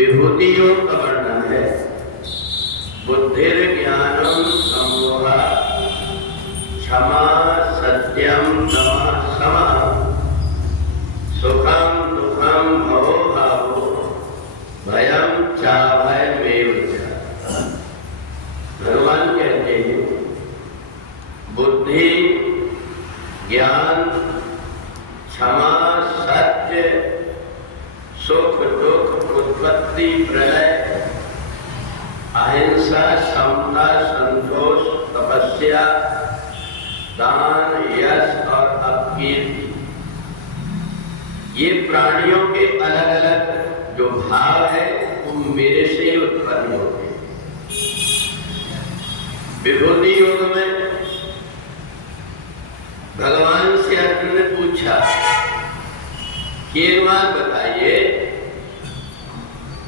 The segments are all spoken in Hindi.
विभूतियों का वर्णन है। बुद्धिर ज्ञानम संमोहा क्षमा सत्यम दमः समः सुखम दुखम भवो भावो भयम चाभयमेव च। भगवान कहते हैं बुद्धि ज्ञान क्षमा सत्य सुख दुख उत्पत्ति प्रलय अहिंसा समता संतोष तपस्या दान यश और अपकीर्ति, ये प्राणियों के अलग अलग जो भाव है वो मेरे से ही उत्पन्न होते हैं। विभूति योग में भगवान से अर्जुन ने पूछा कि एक बात बताइए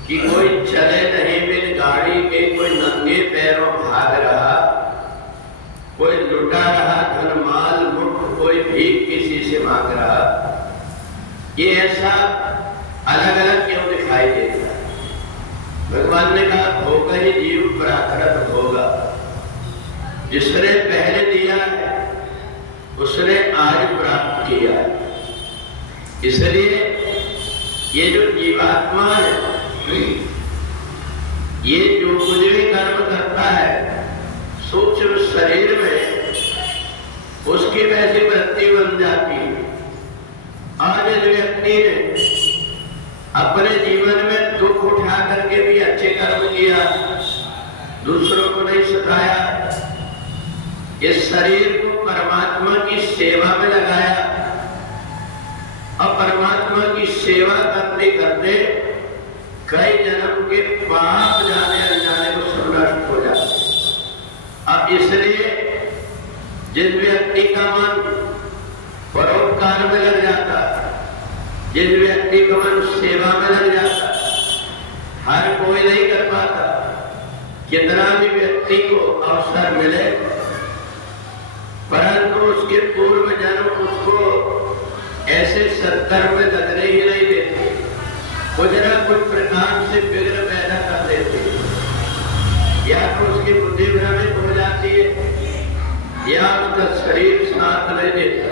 कि कोई चले नहीं बिन गाड़ी के, कोई नंगे पैरों भाग रहा, कोई लुटा रहा धन माल मुक्त, कोई भीख किसी से मांग रहा, ये ऐसा अलग अलग क्यों दिखाई देता है? भगवान ने कहा होगा ही जीव प्राकृत होगा। जिसने पहले दिया है उसने आज प्राप्त किया है। इसलिए ये जो जीवात्मा है ये जो कुछ भी कर्म करता है सूक्ष्म शरीर में उसकी वैसी वृत्ति बन जाती है। आज इस व्यक्ति ने अपने जीवन में दुख उठा करके भी अच्छे कर्म किया, दूसरों को नहीं सताया, इस शरीर को परमात्मा की सेवा में लगाया और परमात्मा की सेवा करते करते कई जन्म के पाप जाने अनजाने को सब नष्ट हो जाते। अब इसलिए जिस व्यक्ति का मन परोपकार में लग जाता, जिस व्यक्ति का मन सेवा में लग जाता, हर कोई नहीं कर पाता। कितना भी व्यक्ति को अवसर मिले परंतु उसके पूर्व जन्म उसको ऐसे सत्कर्म में लगने ही नहीं देते, कुछ न कुछ प्रकार से विघ्न पैदा कर देते। या तो उसकी बुद्धि भ्रमित हो जाती है या उसका शरीर साथ नहीं देता।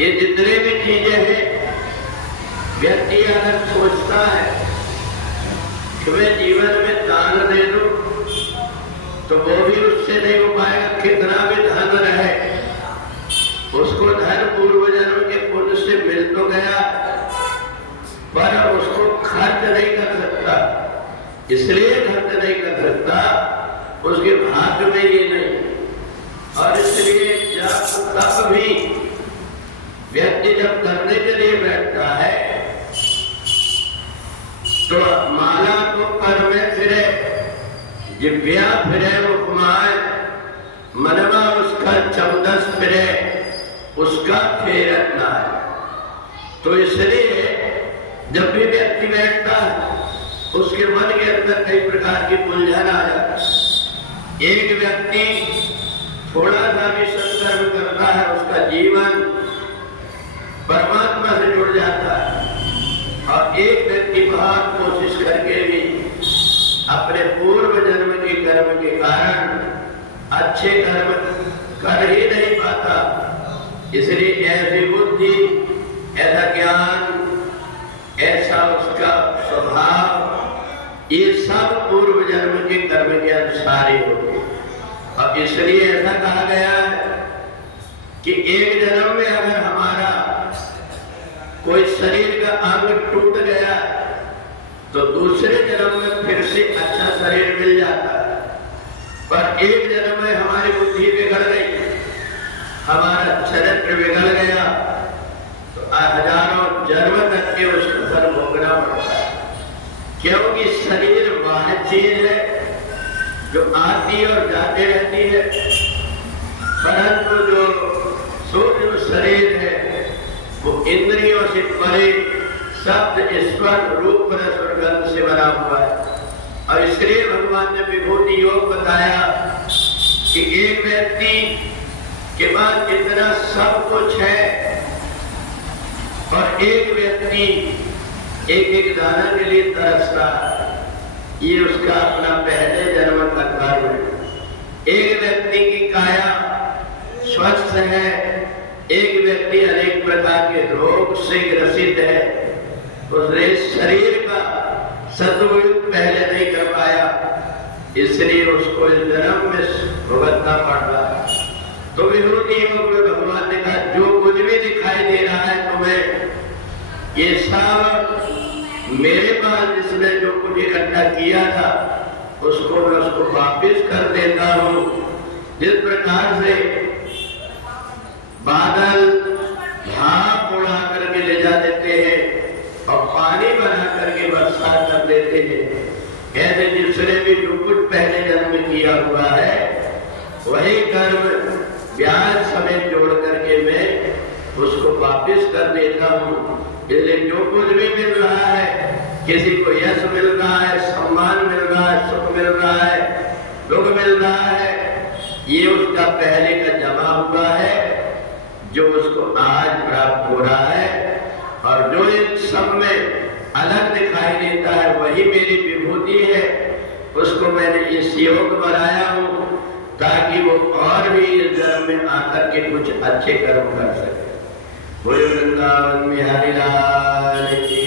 ये जितने भी चीजें हैं व्यक्ति अगर सोचता है कि मैं जीवन में दान दे दूं तो वो भी उससे नहीं हो पाएगा। कितना भी धन रहे उसको धन पूर्व जन्म के पुण्य से मिल तो गया पर उसको खर्च नहीं कर सकता। इसलिए खर्च नहीं कर सकता उसके भाग्य में ये नहीं। और इसलिए जब तब भी व्यक्ति जब करने के लिए बैठता है तो माला को कर में फिरे, जिव्या फिरे उपमाए, मनवा उसका चौदस फिरे, उसका फेरत ना है। तो इसलिए जब भी व्यक्ति बैठता है उसके मन के अंदर कई प्रकार की उलझन आ जाती। एक व्यक्ति थोड़ा सा भी सत्कर्म करता है उसका जीवन परमात्मा से जुड़ जाता है। और एक व्यक्ति बहुत कोशिश करके भी अपने पूर्व जन्म के कर्म के कारण अच्छे कर्म कर ही नहीं पाता। इसलिए ऐसी बुद्धि, ऐसा ज्ञान, ऐसा उसका स्वभाव, ये सब पूर्व जन्म के कर्म के अनुसार ही होते। और इसलिए ऐसा कहा गया है कि एक जन्म में अगर हमारा कोई शरीर का अंग टूट गया तो दूसरे जन्म में फिर से अच्छा शरीर मिल जाता है। पर एक जन्म में हमारी बुद्धि बिगड़ गई, हमारा चरित्र बिगड़ गया तो हजारों जन्म तक के उसको फल भोगना पड़ता है। क्योंकि शरीर बाह्य चीज है जो आती और जाती रहती है, परंतु जो सूक्ष्म शरीर है वो इंद्रियों से परे शब्द स्पर्श रूप रस और गंध से बना हुआ है। और इसलिए भगवान ने विभूति योग बताया कि एक व्यक्ति के पास इतना सब कुछ है और एक व्यक्ति एक एक दाना के लिए तरस रहा है। ये उसका अपना पहले जन्म का कर्म है। एक व्यक्ति की काया स्वस्थ है, एक व्यक्ति अनेक प्रकार के रोग से ग्रसित है, उसने शरीर का सदुपयोग पहले नहीं कर पाया, इसलिए उसको इस जन्म में भुगतना पड़ रहा है। तो विभूति भगवान ने कहा जो कुछ भी दिखाई दे रहा है तुम्हें, ये सब मेरे पास जिसने जो कुछ इकट्ठा किया था उसको मैं उसको वापिस कर देता हूँ। जिस प्रकार से बादल भाप उड़ा करके ले जा देते हैं और पानी बना करके वर्षा कर देते हैं, ऐसे जिसने भी जो कुछ पहले जन्म में किया हुआ है वही कर्म ब्याज समेत जोड़ करके मैं उसको वापिस कर देता हूँ। इसलिए जो कुछ भी मिल रहा है, किसी को यश मिल रहा है, सम्मान मिल रहा है, सुख मिल रहा है, दुख मिल रहा है, ये उसका पहले का जमा हुआ है जो उसको आज प्राप्त हो रहा है। और जो इन सब में अलग दिखाई देता है वही मेरी विभूति है, उसको मैंने इस योग बनाया हूँ ताकि वो और भी इस जन्म में आकर के कुछ अच्छे कर्म कर सके। बोलो वृंदावन बिहारी लाल की